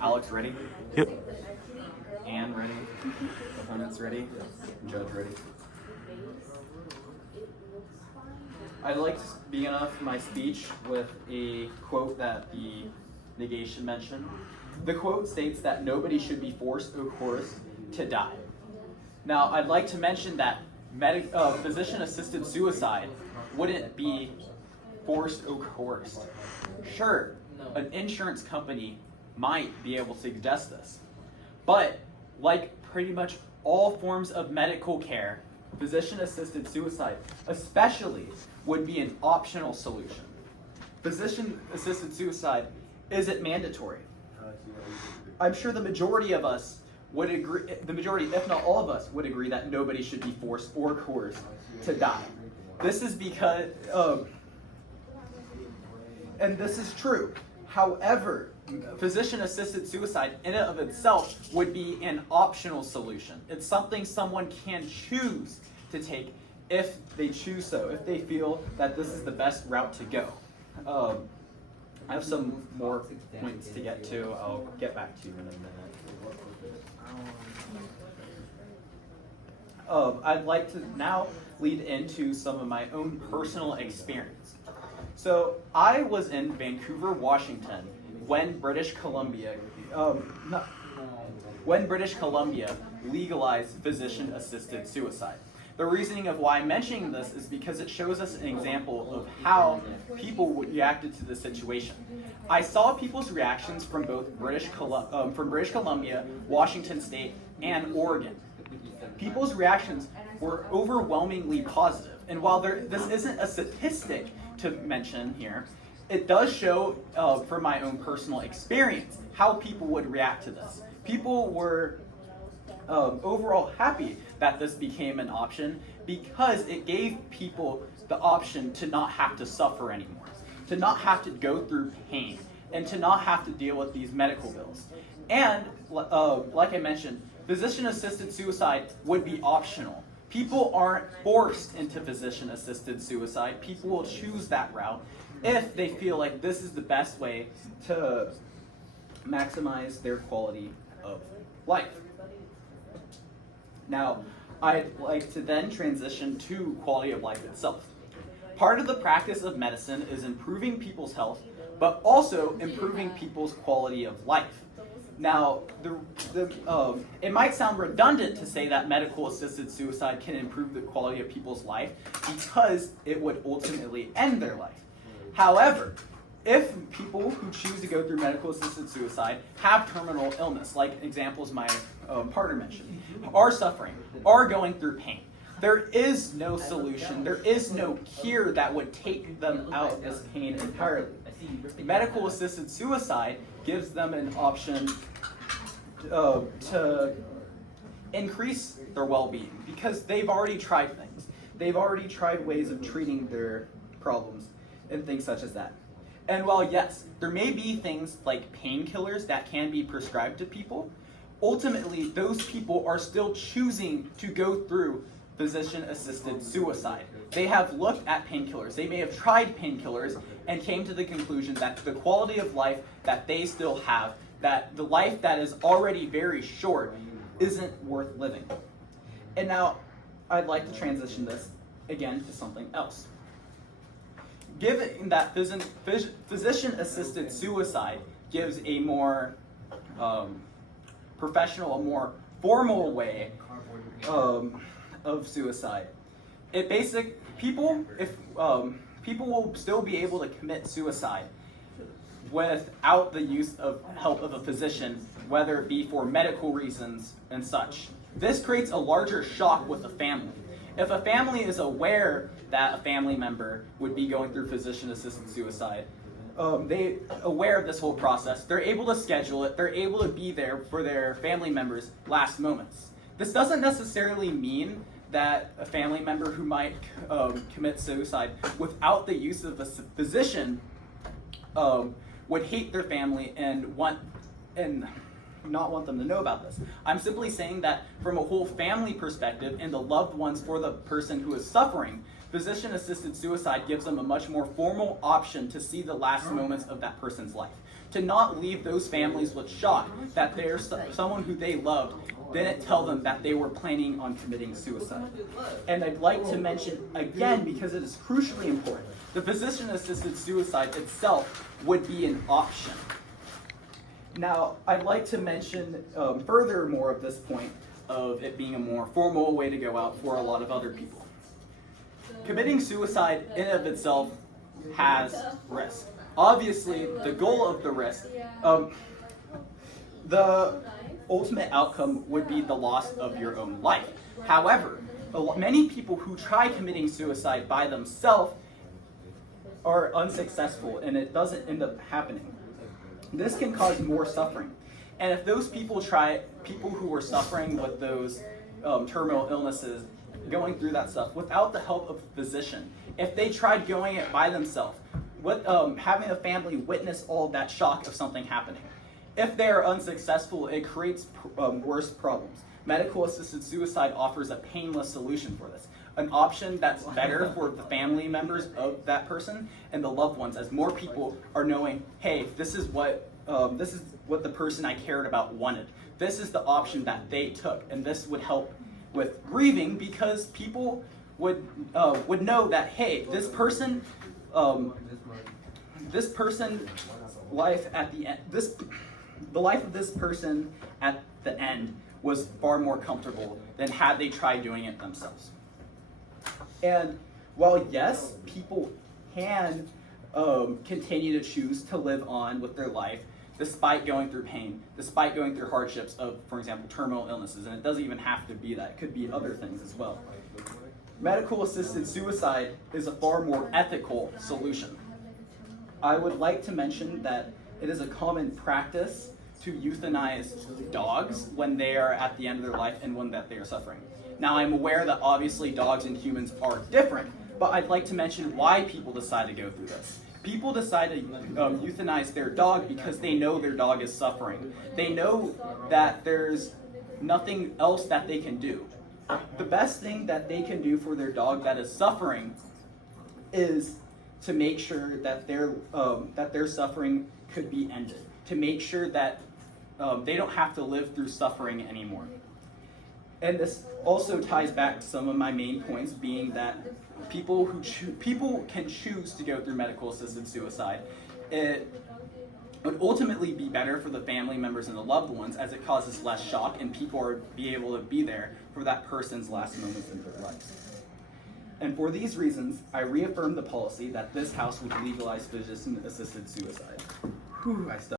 Alex, ready? Yep. Ann, ready? Opponents, ready? Judge, ready? I'd like to begin off my speech with a quote that the negation mentioned. The quote states that nobody should be forced or coerced to die. Now, I'd like to mention that physician-assisted suicide wouldn't be forced or coerced. Sure, an insurance company might be able to suggest this, but like pretty much all forms of medical care, physician-assisted suicide especially would be an optional solution. Physician-assisted suicide isn't mandatory. I'm sure the majority of us would agree, if not all of us, would agree that nobody should be forced or coerced to die. This is because, and this is true. However, physician-assisted suicide in and of itself would be an optional solution. It's something someone can choose to take if they choose so, if they feel that this is the best route to go. I have some more points to get to. I'll get back to you in a minute. I'd like to now lead into some of my own personal experience. So I was in Vancouver, Washington, when British Columbia legalized physician-assisted suicide. The reasoning of why I'm mentioning this is because it shows us an example of how people reacted to the situation. I saw people's reactions from both British Columbia, Washington State, and Oregon. People's reactions were overwhelmingly positive. And while this isn't a statistic to mention here, it does show, from my own personal experience, how people would react to this. People were overall happy that this became an option because it gave people the option to not have to suffer anymore, to not have to go through pain, and to not have to deal with these medical bills. And like I mentioned, physician-assisted suicide would be optional. People aren't forced into physician-assisted suicide. People will choose that route if they feel like this is the best way to maximize their quality of life. Now, I'd like to then transition to quality of life itself. Part of the practice of medicine is improving people's health, but also improving people's quality of life. Now, it might sound redundant to say that medical-assisted suicide can improve the quality of people's life because it would ultimately end their life. However, if people who choose to go through medical-assisted suicide have terminal illness, like examples my partner mentioned, are suffering, are going through pain, there is no solution, there is no cure that would take them out of this pain entirely. Medical-assisted suicide gives them an option to increase their well-being because they've already tried things. They've already tried ways of treating their problems and things such as that. And while yes, there may be things like painkillers that can be prescribed to people, ultimately those people are still choosing to go through physician-assisted suicide. They have looked at painkillers. They may have tried painkillers and came to the conclusion that the quality of life that they still have, that the life that is already very short, isn't worth living. And now, I'd like to transition this again to something else. Given that physician-assisted suicide gives a more professional, a more formal way of suicide, people will still be able to commit suicide without the use of help of a physician, whether it be for medical reasons and such. This creates a larger shock with the family. If a family is aware that a family member would be going through physician-assisted suicide, they're aware of this whole process, they're able to schedule it, they're able to be there for their family members' last moments. This doesn't necessarily mean that a family member who might commit suicide without the use of a physician would hate their family and not want them to know about this. I'm simply saying that from a whole family perspective and the loved ones for the person who is suffering, physician-assisted suicide gives them a much more formal option to see the last moments of that person's life, to not leave those families with shock that there's someone who they loved didn't tell them that they were planning on committing suicide. And I'd like to mention again, because it is crucially important, the physician-assisted suicide itself would be an option. Now, I'd like to mention furthermore of this point of it being a more formal way to go out for a lot of other people. Committing suicide in and of itself has risk. Obviously, the goal of the risk, the ultimate outcome would be the loss of your own life. However, many people who try committing suicide by themselves are unsuccessful and it doesn't end up happening. This can cause more suffering. And if those people who are suffering with those terminal illnesses, going through that stuff without the help of a physician, if they tried going it by themselves, with having a family witness all of that shock of something happening, if they are unsuccessful, it creates worse problems. Medical-assisted suicide offers a painless solution for this, an option that's better for the family members of that person and the loved ones, as more people are knowing, hey, this is what the person I cared about wanted. This is the option that they took, and this would help with grieving because people would know that, hey, this person's life at the end, the life of this person at the end was far more comfortable than had they tried doing it themselves. And while yes, people can continue to choose to live on with their life despite going through pain, despite going through hardships of, for example, terminal illnesses, and it doesn't even have to be that, it could be other things as well. Medical-assisted suicide is a far more ethical solution. I would like to mention that it is a common practice to euthanize dogs when they are at the end of their life and when that they are suffering. Now, I'm aware that obviously dogs and humans are different, but I'd like to mention why people decide to go through this. People decide to euthanize their dog because they know their dog is suffering. They know that there's nothing else that they can do. The best thing that they can do for their dog that is suffering is to make sure that their suffering could be ended, to make sure that they don't have to live through suffering anymore. And this also ties back to some of my main points, being that people can choose to go through medical-assisted suicide. It would ultimately be better for the family members and the loved ones, as it causes less shock and people are be able to be there for that person's last moments in their lives. And for these reasons, I reaffirm the policy that this House would legalize physician-assisted suicide.